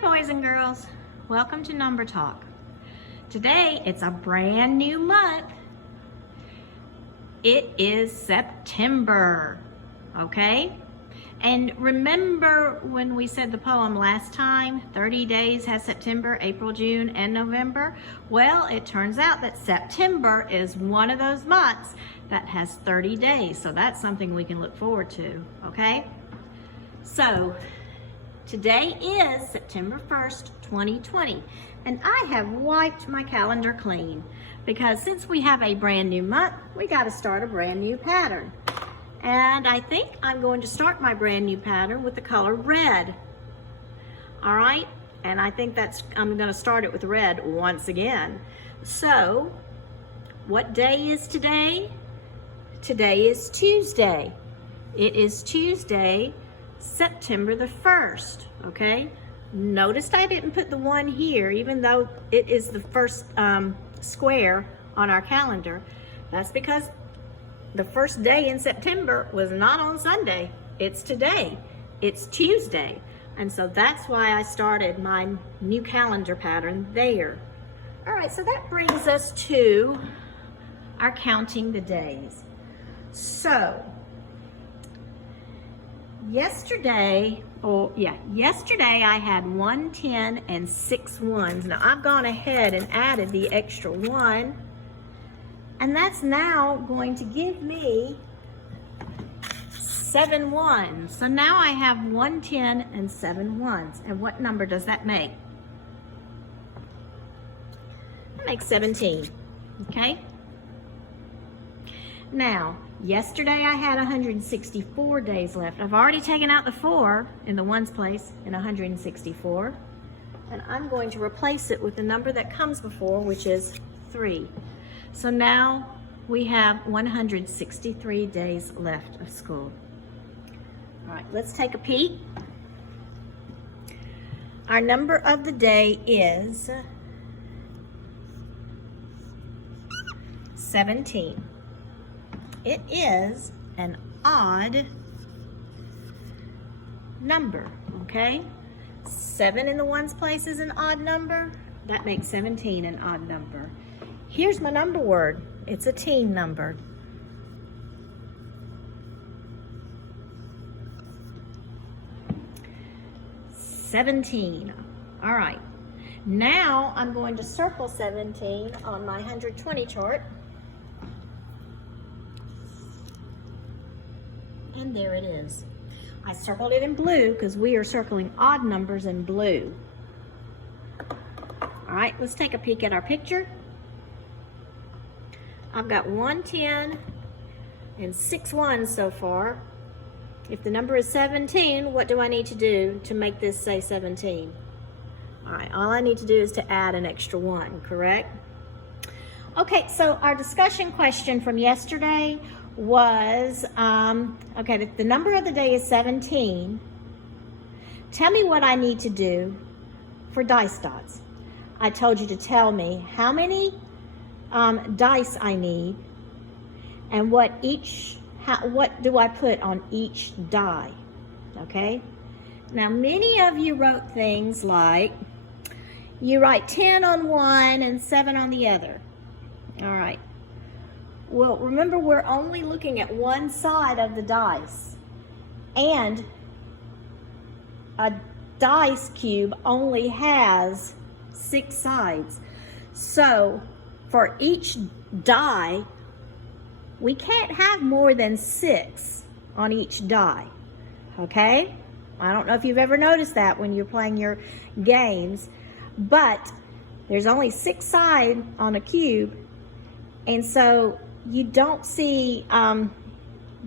Hi boys and girls, welcome to Number Talk. Today it's a brand new month. It is September, okay? And remember when we said the poem last time, 30 days has September, April, June, and November? Well, it turns out that September is one of those months that has 30 days, so that's something we can look forward to, okay? So, today is September 1st, 2020, and I have wiped my calendar clean because since we have a brand new month, we got to start a brand new pattern. And I think I'm going to start my brand new pattern with the color red. All right, and I think I'm going to start it with red once again. So, what day is today? Today is Tuesday. It is Tuesday, September the 1st, okay? Notice I didn't put the 1 here, even though it is the first square on our calendar. That's because the first day in September was not on Sunday. It's today. It's Tuesday. And so that's why I started my new calendar pattern there. All right, so that brings us to our counting the days. So, yesterday I had 1 10 and 6 ones. Now I've gone ahead and added the extra 1, and that's now going to give me 7 ones. So now I have 1 10 and 7 ones. And what number does that make? That makes 17, okay? Now, yesterday I had 164 days left. I've already taken out the 4 in the ones place in 164. And I'm going to replace it with the number that comes before, which is 3. So now we have 163 days left of school. All right, let's take a peek. Our number of the day is 17. It is an odd number, okay? 7 in the ones place is an odd number. That makes 17 an odd number. Here's my number word. It's a teen number. $17. All right. Now I'm going to circle 17 on my 120 chart. And there it is. I circled it in blue because we are circling odd numbers in blue. All right, let's take a peek at our picture. I've got 1 10 and 6 ones so far. If the number is 17, what do I need to do to make this say 17? All right, all I need to do is to add an extra 1, correct? Okay, so our discussion question from yesterday was, okay, the number of the day is 17. Tell me what I need to do for dice dots. I told you to tell me how many dice I need and what do I put on each die, okay? Now, many of you wrote things like, you write 10 on one and 7 on the other. All right. Well, remember, we're only looking at one side of the dice, and a dice cube only has 6 sides. So for each die, we can't have more than 6 on each die, okay? I don't know if you've ever noticed that when you're playing your games, but there's only 6 sides on a cube, and so you don't see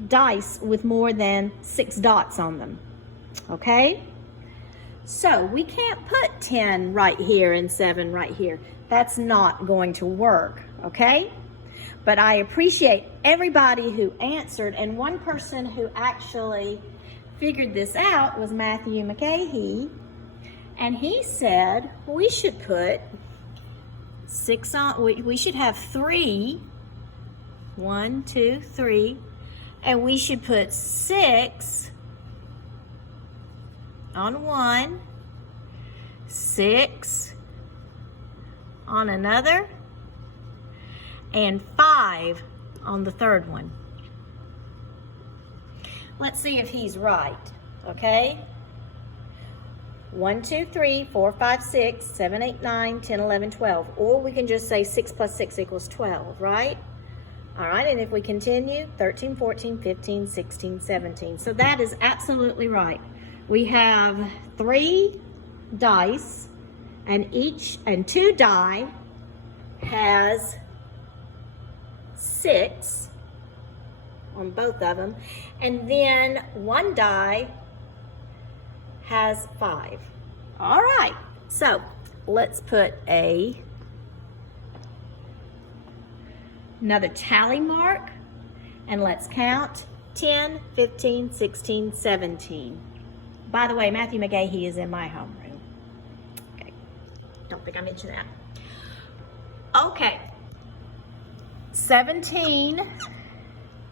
dice with more than 6 dots on them, okay? So we can't put 10 right here and 7 right here. That's not going to work, okay? But I appreciate everybody who answered, and one person who actually figured this out was Matthew McCahey, and he said we should put 6 on, we should have 3, 1, 2, 3, and we should put 6 on one, 6 on another, and 5 on the third one. Let's see if he's right, okay? 1, 2, 3, 4, 5, 6, 7, 8, 9, 10, 11, 12. Or we can just say 6 plus 6 equals 12, right? All right, and if we continue, 13, 14, 15, 16, 17. So that is absolutely right. We have 3 dice, and 2 die has 6 on both of them, and then 1 die has 5. All right, so let's put another tally mark, and let's count 10, 15, 16, 17. By the way, Matthew McGahee is in my homeroom. Okay, don't think I mentioned that. Okay, 17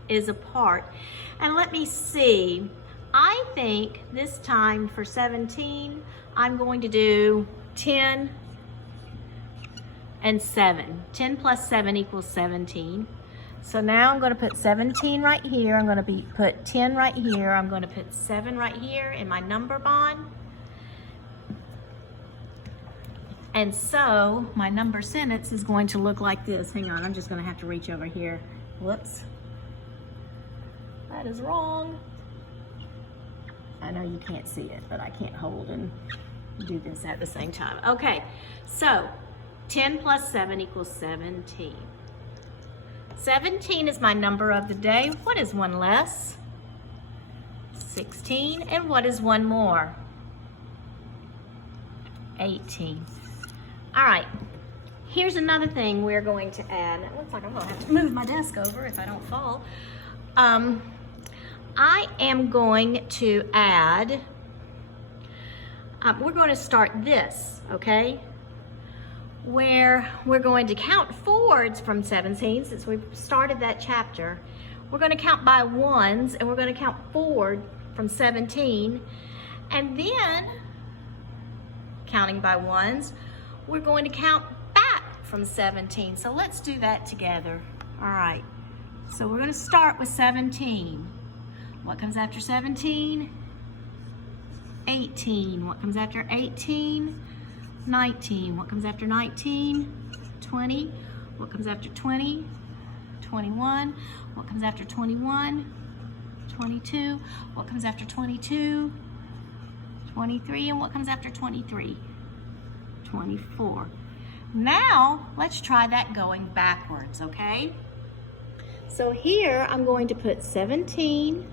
is a part, and let me see. I think this time for 17, I'm going to do 10 and 7. 10 plus 7 equals 17. So now I'm going to put 17 right here. I'm going to put 10 right here. I'm going to put 7 right here in my number bond. And so my number sentence is going to look like this. Hang on, I'm just going to have to reach over here. Whoops. That is wrong. I know you can't see it, but I can't hold and do this at the same time. Okay, so 10 plus 7 equals 17. 17 is my number of the day. What is 1 less? 16. And what is 1 more? 18. All right, here's another thing we're going to add. It looks like I'm going to have to move my desk over if I don't fall. I am going to add, we're going to start this, okay? Where we're going to count forwards from 17, since we've started that chapter. We're going to count by ones, and we're going to count forward from 17. And then, counting by ones, we're going to count back from 17. So let's do that together. All right. So we're going to start with 17. What comes after 17? 18. What comes after 18? 19. What comes after 19? 20. What comes after 20? 21. What comes after 21? 22. What comes after 22? 23. And what comes after 23? 24. Now, let's try that going backwards, okay? So here, I'm going to put 17.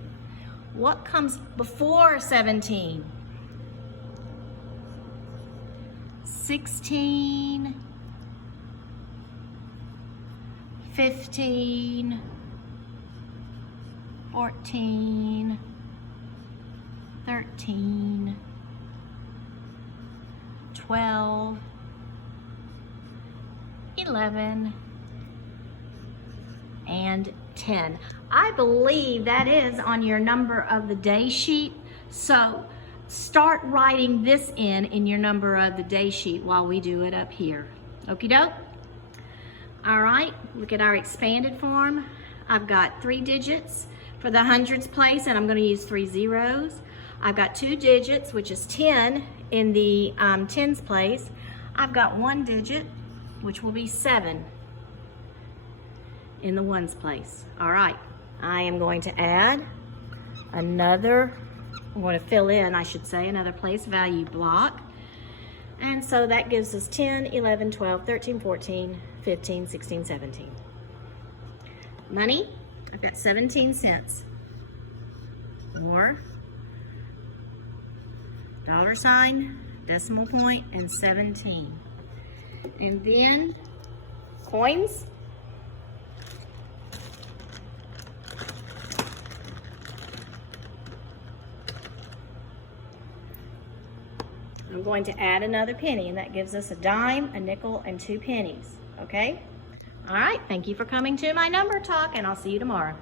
What comes before 17? 16, 15, 14, 13, 12, 11, and 10. I believe that is on your number of the day sheet. So start writing this in your number of the day sheet while we do it up here. Okie doke? All right, look at our expanded form. I've got 3 digits for the hundreds place, and I'm going to use 3 zeros. I've got 2 digits, which is 10 in the tens place. I've got 1 digit, which will be 7 in the ones place. All right, I am going to add another, I'm going to fill in, I should say, another place value block. And so that gives us 10, 11, 12, 13, 14, 15, 16, 17. Money, I've got 17 cents. More, $, decimal point, and 17. And then coins. I'm going to add another penny, and that gives us a dime, a nickel, and 2 pennies, okay? All right, thank you for coming to my number talk, and I'll see you tomorrow.